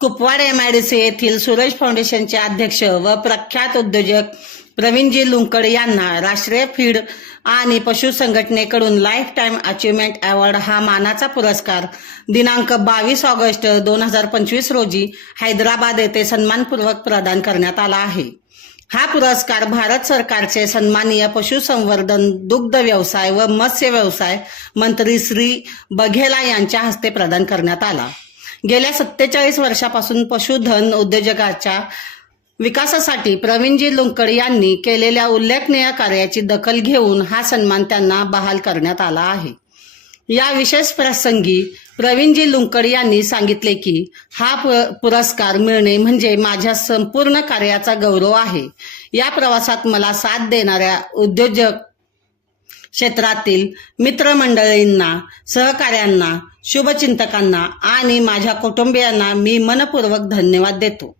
Kupwad M I D C येथील सूरज फाउंडेशनचे अध्यक्ष व प्रख्यात उद्योजक प्रवीणजी लुंकड यांना राष्ट्रीय फीड आणि पशु संघटनेकडून लाईफ टाईम अचिव्हमेंट अवॉर्ड हा मानाचा पुरस्कार दिनांक बावीस ऑगस्ट दोन हजार पंचवीस रोजी हैदराबाद येथे सन्मानपूर्वक प्रदान करण्यात आला आहे. हा पुरस्कार भारत सरकारचे सन्माननीय पशुसंवर्धन दुग्ध व्यवसाय व मत्स्य व्यवसाय मंत्री श्री बघेला यांच्या हस्ते प्रदान करण्यात आला. गेल्या सत्तेचाळीस वर्षापासून पशुधन उद्योजकाच्या विकासासाठी प्रवीणजी लुंकड यांनी केलेल्या उल्लेखनीय कार्याची दखल घेऊन हा सन्मान त्यांना बहाल करण्यात आला आहे. या विशेष प्रसंगी प्रवीणजी लुंकड यांनी सांगितले की हा पुरस्कार मिळणे म्हणजे माझ्या संपूर्ण कार्याचा गौरव आहे. या प्रवासात मला साथ देणाऱ्या उद्योजक क्षेत्रातील मित्रमंडळींना सहकाऱ्यांना शुभचिंतकांना आणि माझ्या कुटुंबियांना मी मनपूर्वक धन्यवाद देतो.